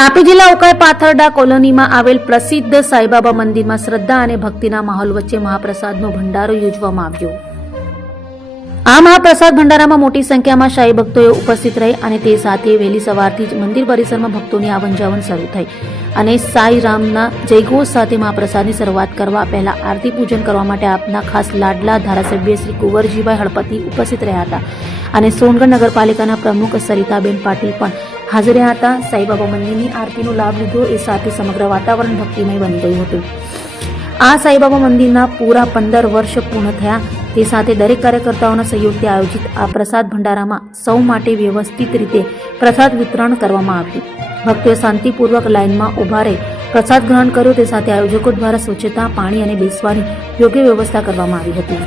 તાપી જિલ્લા ઉકાઈ પાથરડા કોલોનીમાં આવેલ પ્રસિદ્ધ સાંઈબાબા મંદિરમાં શ્રદ્ધા અને ભક્તિના માહોલ વચ્ચે મહાપ્રસાદનો ભંડારો યોજવામાં આવ્યો। આ મહાપ્રસાદ ભંડારામાં મોટી સંખ્યામાં શાહી ભક્તોએ ઉપસ્થિત રહી અને તે સાથે વહેલી સવારથી જ મંદિર પરિસરમાં ભક્તોની આવન જાવન શરૂ થઈ અને સાંઈ રામના જયઘોષ સાથે મહાપ્રસાદની શરૂઆત કરવા પહેલા આરતી પૂજન કરવા માટે આપના ખાસ લાડલા ધારાસભ્ય શ્રી કુંવરજીભાઈ હળપતિ ઉપસ્થિત રહ્યા હતા અને સોનગઢ નગરપાલિકાના પ્રમુખ સરિતાબેન પાટીલ પણ હાજર રહ્યા હતા। સાંઈબાબા મંદિરની આરતીનો લાભ લીધો એ સાથે સમગ્ર વાતાવરણ ભક્તિમય બની ગયું હતું। આ સાંઈબાબા મંદિરના પૂરા 15 વર્ષ પૂર્ણ થયા તે સાથે દરેક કાર્યકર્તાઓના સહયોગથી આયોજિત આ પ્રસાદ ભંડારામાં સૌ માટે વ્યવસ્થિત રીતે પ્રસાદ વિતરણ કરવામાં આવ્યું। ભક્તોએ શાંતિપૂર્વક લાઇનમાં ઉભા રહી પ્રસાદ ગ્રહણ કર્યો તે સાથે આયોજકો દ્વારા સ્વચ્છતા, પાણી અને બેસવાની યોગ્ય વ્યવસ્થા કરવામાં આવી હતી।